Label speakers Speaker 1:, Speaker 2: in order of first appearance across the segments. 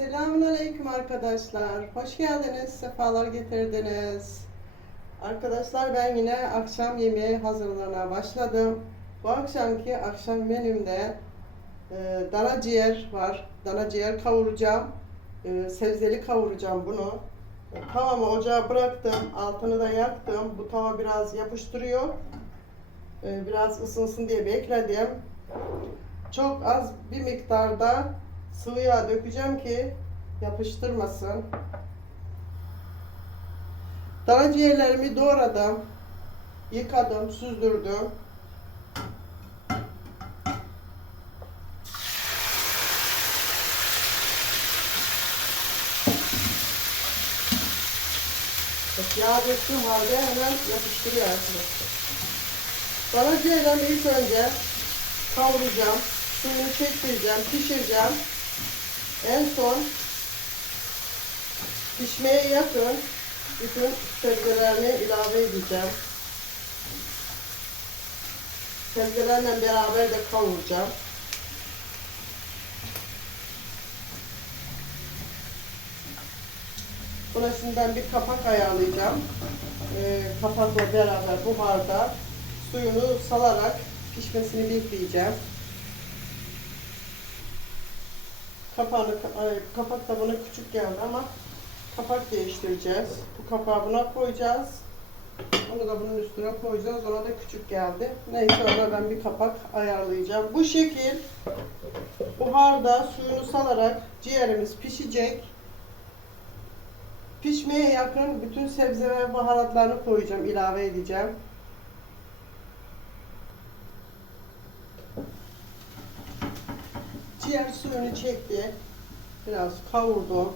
Speaker 1: Selamünaleyküm arkadaşlar. Hoş geldiniz, sefalar getirdiniz. Arkadaşlar ben yine akşam yemeği hazırlamaya başladım. Bu akşamki akşam menümde e, dana ciğer var. Dana ciğer kavuracağım. E, sebzeli kavuracağım bunu. E, Tavamı ocağa bıraktım. Altını da yaktım. Bu tava biraz yapıştırıyor. E, biraz ısınsın diye bekledim. Çok az bir miktarda sıvı yağ dökeceğim ki yapıştırmasın. Dana ciğerlerimi doğradım. Yıkadım, süzdürdüm. Yağ döktüğüm halde hemen yapıştırıyor arkadaşlar. Dana ciğerlerimi ilk önce kavuracağım. Suyunu çektireceğim, pişireceğim. En son pişmeye yakın bütün sebzelerini ilave edeceğim. Sebzelerle beraber de kavuracağım. Buna ben bir kapak ayarlayacağım. Ee, kapakla beraber buharda suyunu salarak pişmesini bekleyeceğim. Kapağını, kapak da buna küçük geldi ama kapak değiştireceğiz. Bu kapağı buna koyacağız. Onu da bunun üstüne koyacağız. Ona da küçük geldi. Neyse ona ben bir kapak ayarlayacağım. Bu şekil buharda suyunu salarak ciğerimiz pişecek. Pişmeye yakın bütün sebze ve baharatlarını koyacağım, ilave edeceğim. Ciğer suyunu çekti. Biraz kavurdu.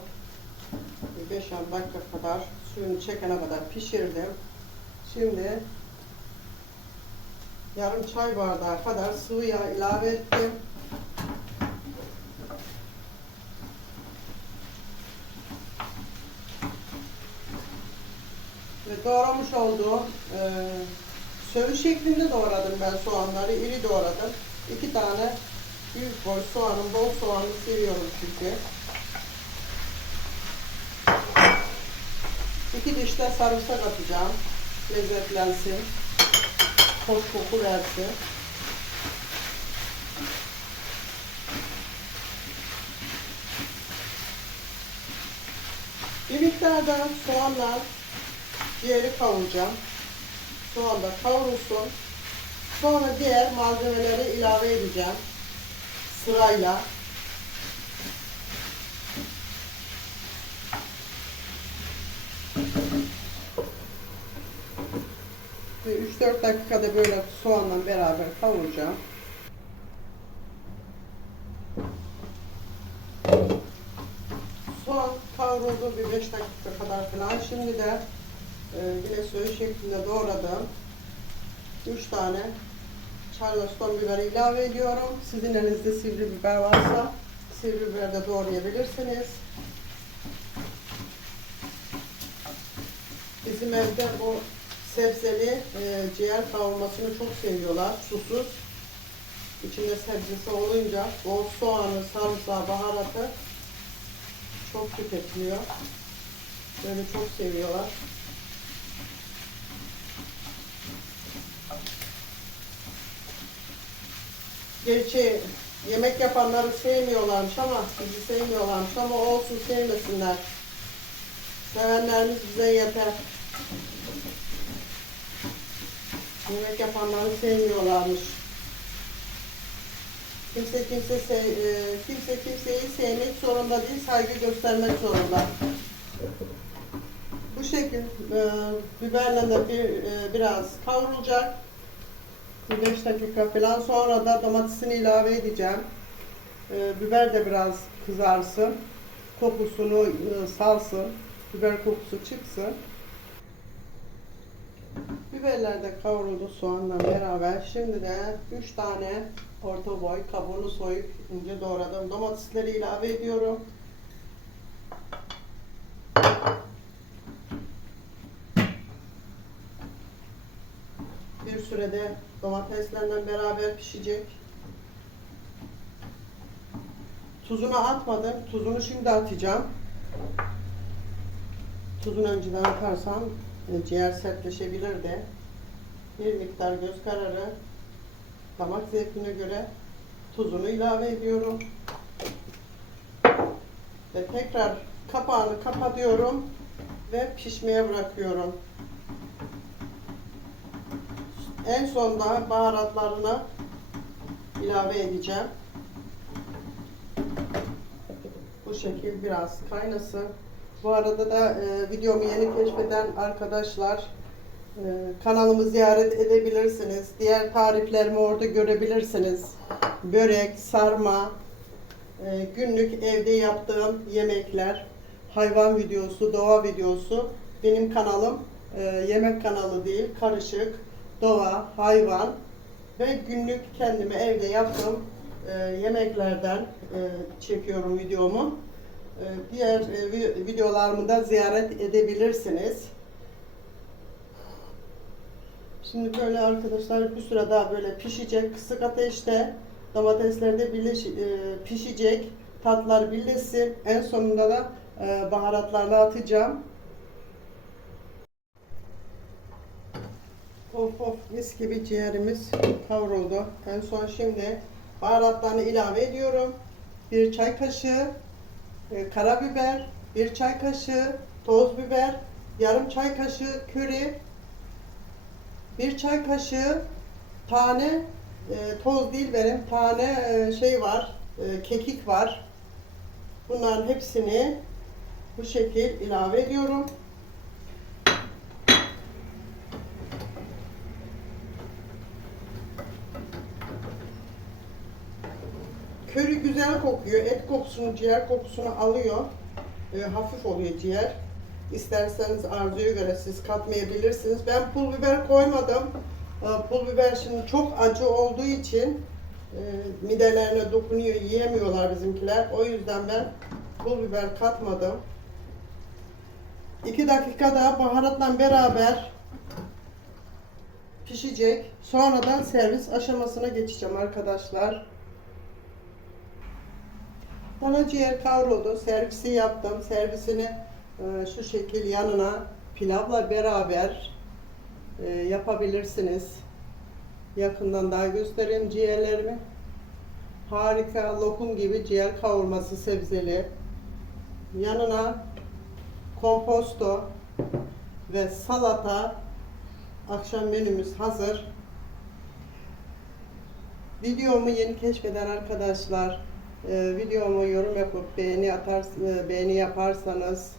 Speaker 1: Bir 5-10 dakika kadar suyunu çekene kadar pişirdim. Şimdi yarım çay bardağı kadar sıvı yağ ilave ettim. Ve doğramış olduğum e, sövü şeklinde doğradım ben soğanları. iri doğradım. İki tane büyük boy soğanım. Bol soğanı seviyorum çünkü. İki diş de sarımsak atacağım. Lezzetlensin. Hoş koku versin. Bir miktar da soğanla ciğeri kavuracağım. Soğan da kavrulsun. Sonra diğer malzemeleri ilave edeceğim. Sırayla. Ve 3-4 dakikada böyle soğanla beraber kavuracağım. Soğan kavruldu bir 5 dakika kadar falan. Şimdi de e, söğüş şeklinde doğradım. 3 tane charleston biberi ilave ediyorum. Sizin elinizde sivri biber varsa sivri biber de doğrayabilirsiniz. Bizim evde bu sebzeli e, ciğer kavurmasını çok seviyorlar. Susuz. İçinde sebzesi olunca bol soğanı, sarımsağı, baharatı çok tüketiliyor. Böyle çok seviyorlar. Gerçi yemek yapanları sevmiyorlarmış ama bizi sevmiyorlarmış ama olsun sevmesinler. Sevenlerimiz bize yeter. Yemek yapanları sevmiyorlarmış. Kimse kimse sev, e, kimse kimseyi sevmek zorunda değil, saygı göstermek zorunda. Bu şekil e, biberle de bir, e, biraz kavrulacak. Bir 5 dakika falan sonra da domatesini ilave edeceğim. E, biber de biraz kızarsın. Kokusunu e, salsın. Biber kokusu çıksın. Biberler de kavruldu soğanla beraber. Şimdi de 3 tane orta boy kabuğunu soyup ince doğradım. Domatesleri ilave ediyorum. Bir sürede domateslerle beraber pişecek. Tuzunu atmadım. Tuzunu şimdi atacağım. Tuzunu önceden atarsam ciğer sertleşebilir de. Bir miktar göz kararı damak zevkine göre tuzunu ilave ediyorum. Ve tekrar kapağını kapatıyorum ve pişmeye bırakıyorum. En sonda baharatlarını ilave edeceğim. Bu şekil biraz kaynasın. Bu arada da e, videomu yeni keşfeden arkadaşlar e, kanalımı ziyaret edebilirsiniz. Diğer tariflerimi orada görebilirsiniz. Börek, sarma, e, günlük evde yaptığım yemekler, hayvan videosu, doğa videosu. Benim kanalım e, yemek kanalı değil, karışık, doğa, hayvan ve günlük kendime evde yaptığım e, yemeklerden e, çekiyorum videomu. E, diğer e, vi- videolarımı da ziyaret edebilirsiniz. Şimdi böyle arkadaşlar bir süre daha böyle pişecek kısık ateşte domatesler de birleş, e, pişecek tatlar birleşsin en sonunda da e, baharatlarını atacağım. Of of mis gibi ciğerimiz kavruldu. En son şimdi baharatlarını ilave ediyorum. Bir çay kaşığı e, karabiber, bir çay kaşığı toz biber, yarım çay kaşığı köri, bir çay kaşığı tane e, toz değil benim tane e, şey var e, kekik var. Bunların hepsini bu şekil ilave ediyorum. Köri güzel kokuyor. Et kokusunu, ciğer kokusunu alıyor. E, hafif oluyor ciğer. İsterseniz arzuya göre siz katmayabilirsiniz. Ben pul biber koymadım. E, pul biber şimdi çok acı olduğu için e, midelerine dokunuyor, yiyemiyorlar bizimkiler. O yüzden ben pul biber katmadım. 2 dakika daha baharatla beraber pişecek. Sonradan servis aşamasına geçeceğim arkadaşlar. Dana ciğer kavruldu. Servisi yaptım. Servisini e, şu şekil yanına pilavla beraber e, yapabilirsiniz. Yakından daha göstereyim ciğerlerimi. Harika lokum gibi ciğer kavurması sebzeli. Yanına komposto ve salata akşam menümüz hazır. Videomu yeni keşfeden arkadaşlar e, videomu yorum yapıp beğeni atar e, beğeni yaparsanız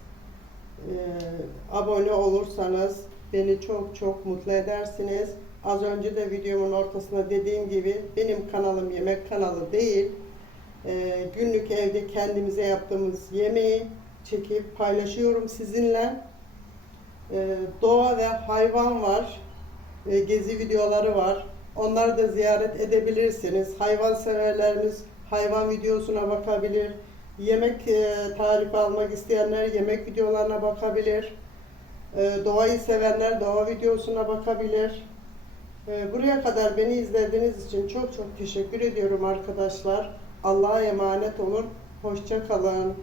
Speaker 1: e, abone olursanız beni çok çok mutlu edersiniz. Az önce de videomun ortasında dediğim gibi benim kanalım yemek kanalı değil. E, günlük evde kendimize yaptığımız yemeği çekip paylaşıyorum sizinle. E, doğa ve hayvan var. E, gezi videoları var. Onları da ziyaret edebilirsiniz. Hayvan severlerimiz hayvan videosuna bakabilir. Yemek e, tarifi almak isteyenler yemek videolarına bakabilir. E, doğayı sevenler doğa videosuna bakabilir. E, buraya kadar beni izlediğiniz için çok çok teşekkür ediyorum arkadaşlar. Allah'a emanet olun. Hoşça kalın.